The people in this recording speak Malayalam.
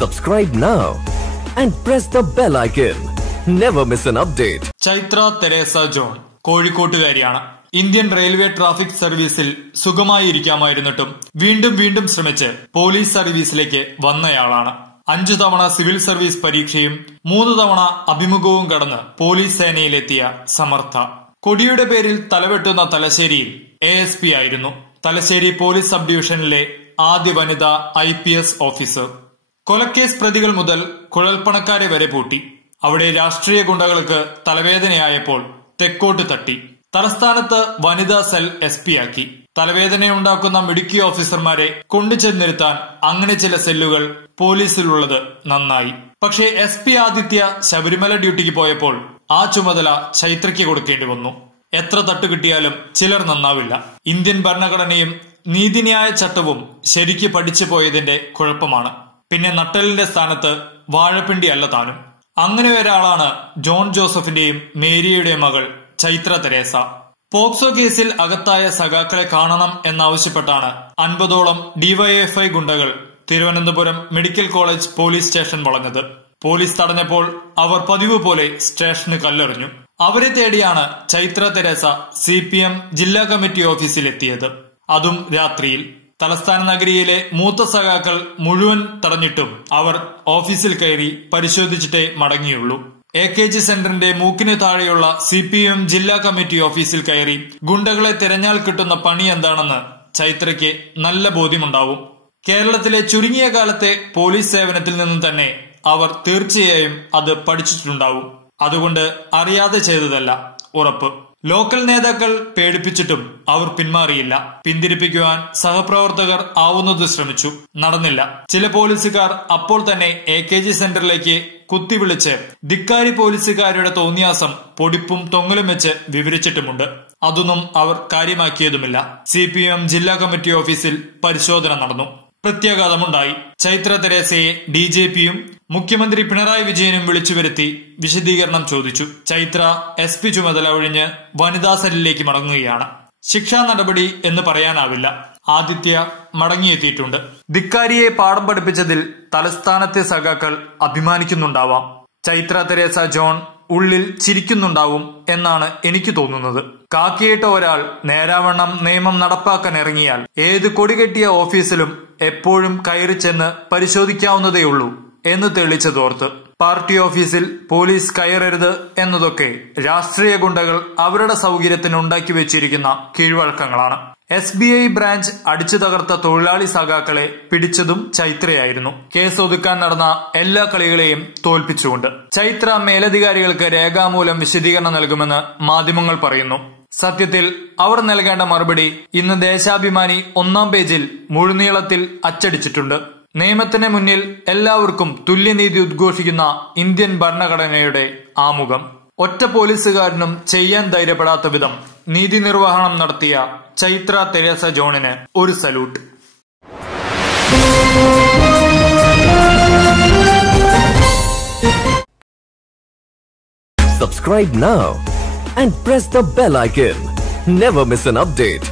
Subscribe now and press the bell icon. Never miss an update. Chaitra Teresa John കോഴിക്കോട്ടുകാരിയാണ്. Indian railway traffic സർവീസിൽ സുഖമായി ഇരിക്കാമായിരുന്നിട്ടും വീണ്ടും വീണ്ടും ശ്രമിച്ച് പോലീസ് സർവീസിലേക്ക് വന്നയാളാണ്. അഞ്ചു തവണ സിവിൽ സർവീസ് പരീക്ഷയും മൂന്ന് തവണ അഭിമുഖവും കടന്ന് പോലീസ് സേനയിലെത്തിയ സമർത്ഥ. കൊടിയുടെ പേരിൽ തലവെട്ടുന്ന തലശ്ശേരിയിൽ എ എസ് പി ആയിരുന്നു. തലശ്ശേരി പോലീസ് സബ് ഡിവിഷനിലെ ആദ്യ വനിതാ ഐ പി എസ് ഓഫീസർ. കൊലക്കേസ് പ്രതികൾ മുതൽ കുഴൽപ്പണക്കാരെ വരെ പൂട്ടി. അവിടെ രാഷ്ട്രീയ ഗുണ്ടകൾക്ക് തലവേദനയായപ്പോൾ തെക്കോട്ട് തട്ടി. തലസ്ഥാനത്ത് വനിതാ സെൽ എസ് പി ആക്കി തലവേദനയുണ്ടാക്കുന്ന മിടുക്കി ഓഫീസർമാരെ കൊണ്ടുചെന്നിരുത്താൻ അങ്ങനെ ചില സെല്ലുകൾ പോലീസിലുള്ളത് നന്നായി. പക്ഷേ എസ് പി ആദിത്യ ശബരിമല ഡ്യൂട്ടിക്ക് പോയപ്പോൾ ആ ചുമതല ചൈത്രയ്ക്ക് കൊടുക്കേണ്ടി വന്നു. എത്ര തട്ടു കിട്ടിയാലും ചിലർ നന്നാവില്ല. ഇന്ത്യൻ ഭരണഘടനയും നീതിന്യായ ചട്ടവും ശരിക്ക് പഠിച്ചു പോയതിന്റെ കുഴപ്പമാണ്. പിന്നെ നട്ടലിന്റെ സ്ഥാനത്ത് വാഴപ്പിണ്ടി അല്ല താനും. അങ്ങനെ ഒരാളാണ് ജോൺ ജോസഫിന്റെയും മേരിയുടെയും മകൾ ചൈത്ര തെരേസ. പോക്സോ കേസിൽ അകത്തായ സഖാക്കളെ കാണണം എന്നാവശ്യപ്പെട്ടാണ് അൻപതോളം ഡിവൈഎഫ്ഐ ഗുണ്ടകൾ Thiruvananthapuram medical college police station വളഞ്ഞത്. Police തടഞ്ഞപ്പോൾ അവർ പതിവ് പോലെ സ്റ്റേഷന് കല്ലെറിഞ്ഞു. അവരെ തേടിയാണ് ചൈത്ര തെരേസ സി ജില്ലാ കമ്മിറ്റി ഓഫീസിലെത്തിയത്. അതും രാത്രിയിൽ. തലസ്ഥാന നഗരിയിലെ മൂത്ത സഖാക്കൾ മുഴുവൻ തടഞ്ഞിട്ടും അവർ ഓഫീസിൽ കയറി പരിശോധിച്ചിട്ടേ മടങ്ങിയുള്ളൂ. എ കെ ജി സെന്ററിന്റെ മൂക്കിന് താഴെയുള്ള സി പി എം ജില്ലാ കമ്മിറ്റി ഓഫീസിൽ കയറി ഗുണ്ടകളെ തിരഞ്ഞാൽ കിട്ടുന്ന പണി എന്താണെന്ന് ചൈത്രയ്ക്ക് നല്ല ബോധ്യമുണ്ടാവും. കേരളത്തിലെ ചുരുങ്ങിയ കാലത്തെ പോലീസ് സേവനത്തിൽ നിന്നും തന്നെ അവർ തീർച്ചയായും അത് പഠിച്ചിട്ടുണ്ടാവും. അതുകൊണ്ട് അറിയാതെ ചെയ്തതല്ല ഉറപ്പ്. ലോക്കൽ നേതാക്കൾ പേടിപ്പിച്ചിട്ടും അവർ പിന്മാറിയില്ല. പിന്തിരിപ്പിക്കുവാൻ സഹപ്രവർത്തകർ ആവുന്നത് ശ്രമിച്ചു. നടന്നില്ല. ചില പോലീസുകാർ അപ്പോൾ തന്നെ എ കെ ജി സെന്ററിലേക്ക് കുത്തിവിളിച്ച് ധിക്കാരി പോലീസുകാരുടെ തോന്നിയാസം പൊടിപ്പും തൊങ്ങലും വെച്ച് വിവരിച്ചിട്ടുമുണ്ട്. അതൊന്നും അവർ കാര്യമാക്കിയതുമില്ല. സി പി എം ജില്ലാ കമ്മിറ്റി ഓഫീസിൽ പരിശോധന നടന്നു. പ്രത്യാഘാതമുണ്ടായി. ചൈത്ര തെരേസയെ ഡി ജെ പിയും മുഖ്യമന്ത്രി പിണറായി വിജയനും വിളിച്ചു വരുത്തി വിശദീകരണം ചോദിച്ചു. ചൈത്ര എസ് പി ചുമതല ഒഴിഞ്ഞ് വനിതാ സെല്ലിലേക്ക് മടങ്ങുകയാണ്. ശിക്ഷാ നടപടി എന്ന് പറയാനാവില്ല. ആദിത്യ മടങ്ങിയെത്തിയിട്ടുണ്ട്. ധിക്കാരിയെ പാഠം പഠിപ്പിച്ചതിൽ തലസ്ഥാനത്തെ സഖാക്കൾ അഭിമാനിക്കുന്നുണ്ടാവാം. ചൈത്ര തെരേസ ജോൺ ഉള്ളിൽ ചിരിക്കുന്നുണ്ടാവും എന്നാണ് എനിക്ക് തോന്നുന്നത്. കാക്കിയിട്ട ഒരാൾ നേരാവണ്ണം നിയമം നടപ്പാക്കാൻ ഇറങ്ങിയാൽ ഏത് കൊടികെട്ടിയ ഓഫീസിലും എപ്പോഴും കയറി ചെന്ന് പരിശോധിക്കാവുന്നതേയുള്ളൂ. എന്ന് തെളിച്ചതോർത്ത് പാർട്ടി ഓഫീസിൽ പോലീസ് കയറരുത് എന്നതൊക്കെ രാഷ്ട്രീയ ഗുണ്ടകൾ അവരുടെ സൗകര്യത്തിന് ഉണ്ടാക്കി വെച്ചിരിക്കുന്ന കീഴ്വഴക്കങ്ങളാണ്. എസ് ബി ഐ ബ്രാഞ്ച് അടിച്ചു തകർത്ത തൊഴിലാളി സഖാക്കളെ പിടിച്ചതും ചൈത്രയായിരുന്നു. കേസ് ഒതുക്കാൻ നടന്ന എല്ലാ കളികളെയും തോൽപ്പിച്ചുകൊണ്ട്. ചൈത്ര മേലധികാരികൾക്ക് രേഖാമൂലം വിശദീകരണം നൽകുമെന്ന് മാധ്യമങ്ങൾ പറയുന്നു. സത്യത്തിൽ അവർ നൽകേണ്ട മറുപടി ഇന്ന് ദേശാഭിമാനി ഒന്നാം പേജിൽ മുഴുനീളത്തിൽ അച്ചടിച്ചിട്ടുണ്ട്. നിയമത്തിന് മുന്നിൽ എല്ലാവർക്കും തുല്യനീതി ഉദ്ഘോഷിക്കുന്ന ഇന്ത്യൻ ഭരണഘടനയുടെ ആമുഖം. ഒറ്റ പോലീസുകാരനും ചെയ്യാൻ ധൈര്യപ്പെടാത്ത വിധം നീതി നിർവഹണം നടത്തിയ ചൈത്ര തെരേസ ജോണിന് ഒരു salute. Subscribe now and press the bell icon never miss an update.